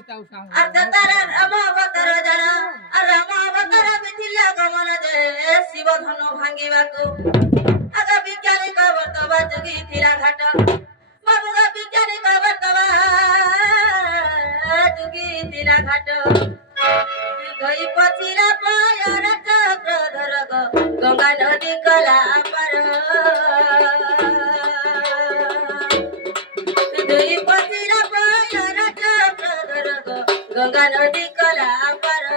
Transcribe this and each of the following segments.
अर्धतर रामावतार जन रामावतार मिथिला गमन जे शिव धनु भांगिबाकू आगा विज्ञानिक वर्तवा जोगी थिला घाट बाबुगा विज्ञानिक वर्तवा जोगी थिला घाट गई पथिरा पायर चक्रधर गंगा नदी कला पर गई पथिरा पायर चक्रधर गंगा नदी कला पर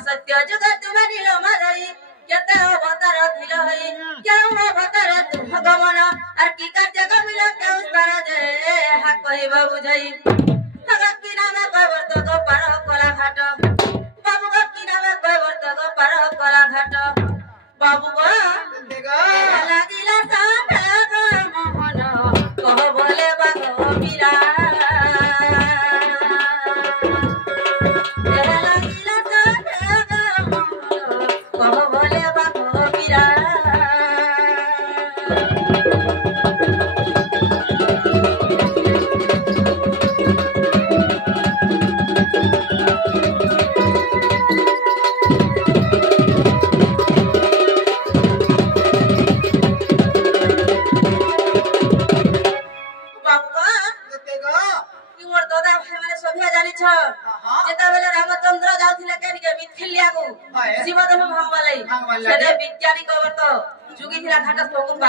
सत्य जगत तुम्हारी रमाई केते अवतार थिल हई क्या अवतार तुम गमन आर की कार्य गमिल के उस्तार जे हा कहिबा बुझाई हगा की नाम कवर्त गो पार कला घाट बाबू गो की नाम कवर्त गो पार कला घाट बाबू गो लागिला साथ मोहन कह बोले बागो मीरा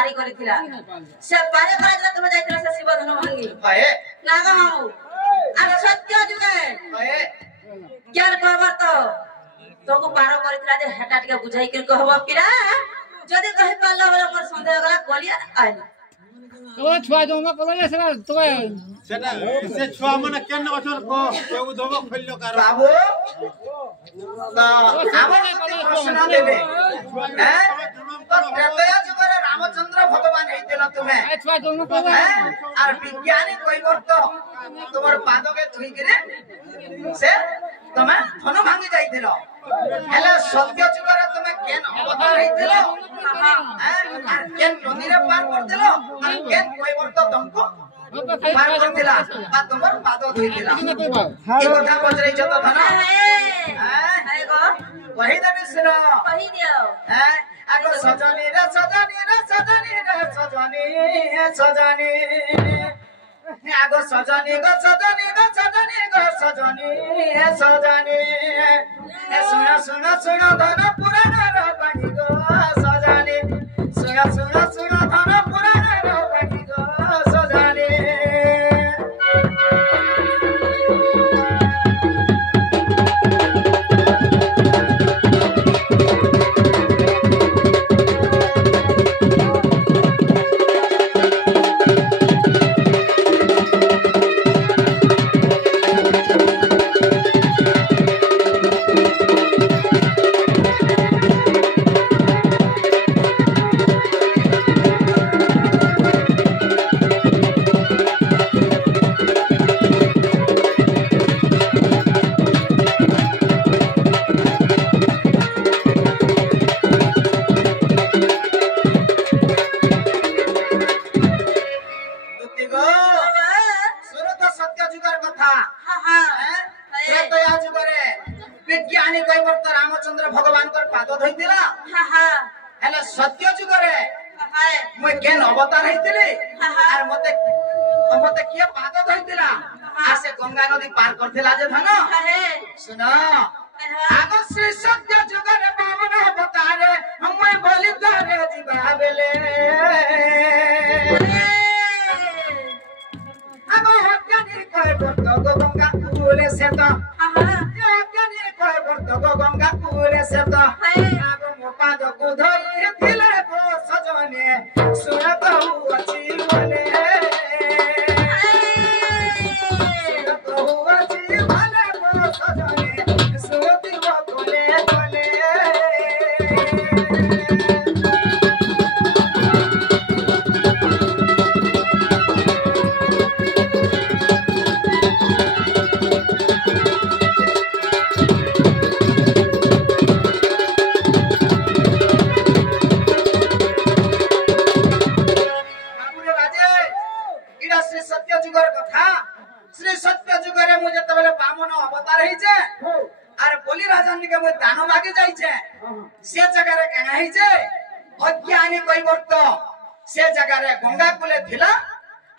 से पारे पारे तुम जाइतला से शिव धनु भांगी हाय नागा मामू आ सत्य जुगे हाय ज्ञान कहबर तो को पार करथिला जे हेटा टिके बुझाई के कहबो पिरा जदि कहि पालो बोले मोर संदेह गला कोलिया आइली ओ छुआ जोंगा कोले सेना तो सेना से छुआ मन केन अछर को केउ धोबो खोललो कार बाबू ना आवे प्रश्न देबे हैं तो त्रेतया जुगरे रामचंद्र भगवान हेतिला तुमे छुआ जोंगा कोले आर विज्ञानी कइबो तो तोर पाद के धुई करे से तमे धनु भांगी जाइथिलो हेले सत्य जुगरे तुमे केन अवतार हेतिलो आर केन नदी रे पार करदिलो आर केन कइबो तो तुमको पार करदिला बा तोर पाद धुइथिला ए कथा पचरै छ तो धन हाय गो कहि देबे सुनो कहि दियो हैं आगो सजनी रे सजनी रे सजनी रे सजनी सजनी आगो सजनी गो सजनी गो सजनी गो सजनी सजनी सुनो सुनो सुनो धन पुराण रो पानी गो सजनी सुनो सुनो सुनो धन पुराण रो पानी गो सजनी रामचंद्र भगवान कर पाद धइतिला हेले सत्य जुगरे मैं केन अवतार हेतिले आर मते मते किया पाद धइतिला आ से गंगा नदी पार करथिला जे धन सुनो आगो श्री सत्य जुगरे पावन अवतार हम बोली करे जीवा बेले आगो हत्यानी कहे बर्त गंगा कुले से तो गंगा कुले से तो आगो मोपाद को धई थिले बो सजने सुरत हुआची बोले सुरत हुआची बोले बो सजने सुरत हो बोले बोले আর বলি রাজান के মই দান মাগে যাইছে সে জায়গারে কেনা হইছে অজ্ঞানী কৈবর্ত সে জায়গারে গঙ্গা কূলে থিলা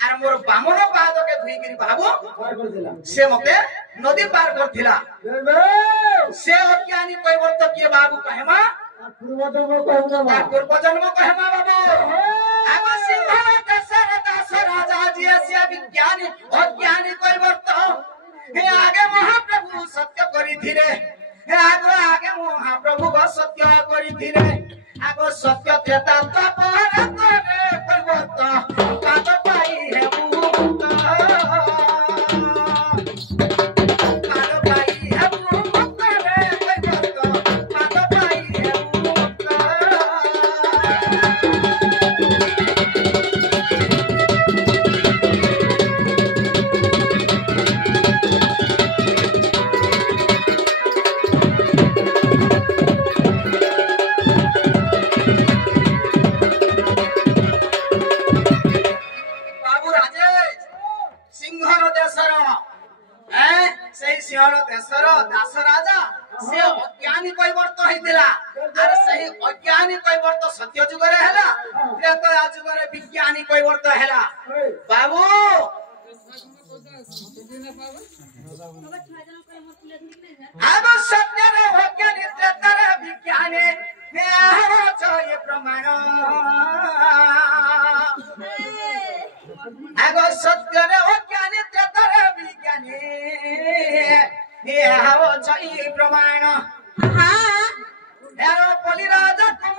আর মোর বামন পাদকে ধুইকিরি বাবু সে মতে নদী পার করথিলা সে অজ্ঞানী কৈবর্ত কি বাবু কহেমা पूर्व जन्म कहमा बाबू आग सिंह दशरथ राजा जी से विज्ञानी अज्ञानी কৈবর্ত हे आगे महाप्रभु सत्य करी थिरे हे आगे महाप्रभु को सत्य करी थिरे आगो सत्य त्रेता द्वापर करे কৈবর্ত पाद पाई है मुक्त पाद पाई है मुक्त रे কৈবর্ত पाद पाई है मुक्त बाबू राजेश सिंहर देशर সেই সিংহর দেশর দাস রাজা সে অজ্ঞানী কৈবর্ত হইতিলা আর সেই অজ্ঞানী কৈবর্ত সত্য যুগরে হেলা ত্রেতয়া যুগরে বিজ্ঞানী কৈবর্ত হেলা বাবু আগ সত্যরে অজ্ঞানী ত্রেতরে বিজ্ঞানী হে জয় প্রমাণ आग सत्य रे अज्ञानी त्रेतरे विज्ञानी हे हाव जय प्रमाण हेरो पली राजा तुम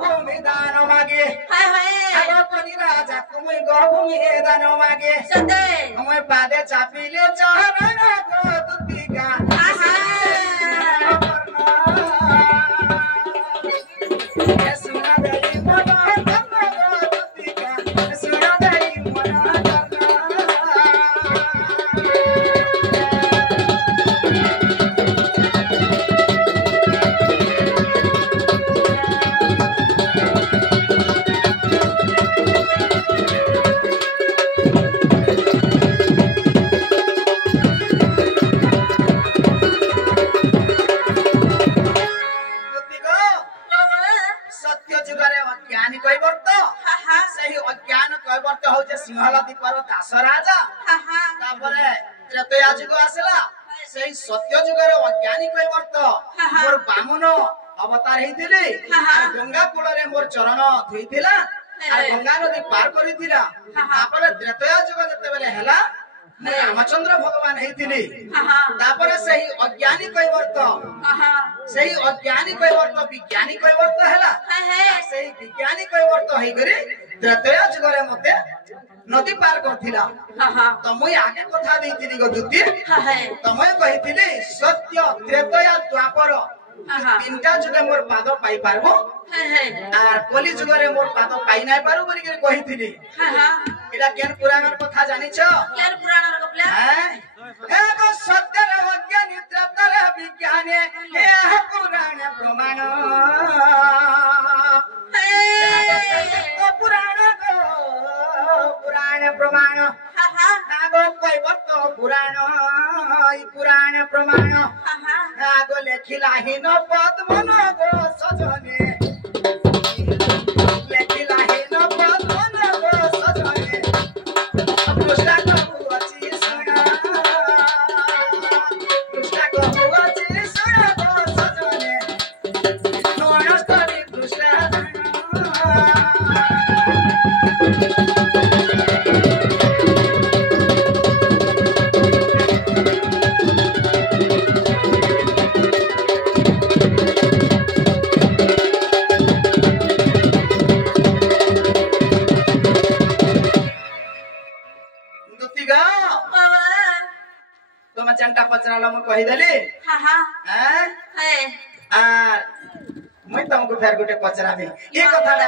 भूमि दान मागे हाय हाय आग पली राजा तुम गो भूमि दान मागे सते हम पादे चापिले चरण गो दुतिका सुना देई मन दुतिका सुना देई मन सत्य जुगरे अज्ञानी কৈবর্ত সেই অজ্ঞান কৈবর্ত হচ্ছে সিংহলা দ্বীপর দাস রাজা তারপরে ত্রেতয়া যুগ আসলা সেই সত্য যুগরে অজ্ঞানী কৈবর্ত মোর বামন অবতার হইতিলি আর গঙ্গা কূଳରେ মোর চরণ ধুইতিলা আর গঙ্গা নদী পার করিতিলা তারপরে ত্রেতয়া যুগ যেতেবেলে হেলা রামচন্দ্র ভগবান হইতিলি তারপরে সেই অজ্ঞানী কৈবর্ত সেই অজ্ঞানী কৈবর্ত বিজ্ঞানী কৈবর্ত হেলা সেই বিজ্ঞানী কৈবর্ত হইকরি ত্রেতয়া যুগরে মতে নদী পার করথিলা তো মুই আগে কথা দেইতিলি গো দুতি তো মুই কহিতিলি সত্য ত্রেতয়া দ্বাপর তিনটা যুগে মোর পাদ পাই পারবো আর কলি যুগরে মোর পাদ পাই নাই পারু বলি কহিতিলি এটা কেন পুরাণের কথা জানিছ কেন পুরাণের কপলা এগো সত্যের অজ্ঞানী ত্রেতরে বিজ্ঞানে হে পুরাণ প্রমাণ পুরাণ প্রমাণ আগো কৈবর্ত পুরাণ পুরাণ প্রমাণ আগো লেখিলা হীন পদ্মন গো সজনে লেখিলা হীন পদ্মন গো সজনে কৃষ্ণ কহু অছি শুনা কৃষ্ণ কহু অছি শুনা গো সজনে নয়নস্তরী কৃষ্ণ তোমার চানটা পচরালো মু কহিদেলি আর মুই তোমাকে ফের গোটে পচরামি এই কথাটা